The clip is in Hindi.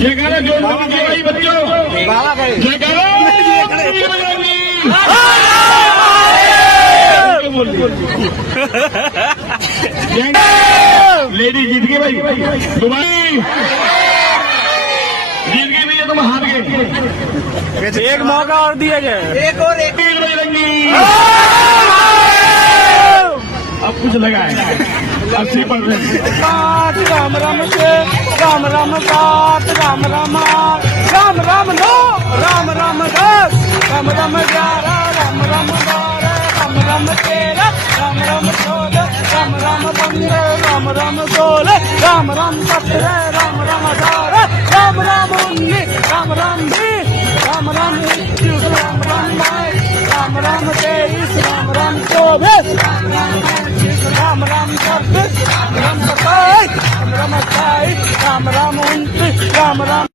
जयकारा जोर से कीजिए भाई बच्चों, जयकारा लेडी जीत गई भाई, दुबई जीत गई भैया, तुम हार गए। एक मौका और दिया जाए, एक और एक बजरंगी। अब कुछ लगा है 80%। राम राम से राम राम सात राम राम राम राम नो राम राम दस राम राम 11 राम राम 12 राम राम 13 राम राम 14 राम राम 15 राम राम 16 राम राम 17 राम राम 18 राम राम 19 राम राम 20 राम राम 21 राम राम 22 राम राम 23 राम राम 24 राम राम 25 राम राम 26 राम राम 27 राम राम 28 राम राम 29 राम राम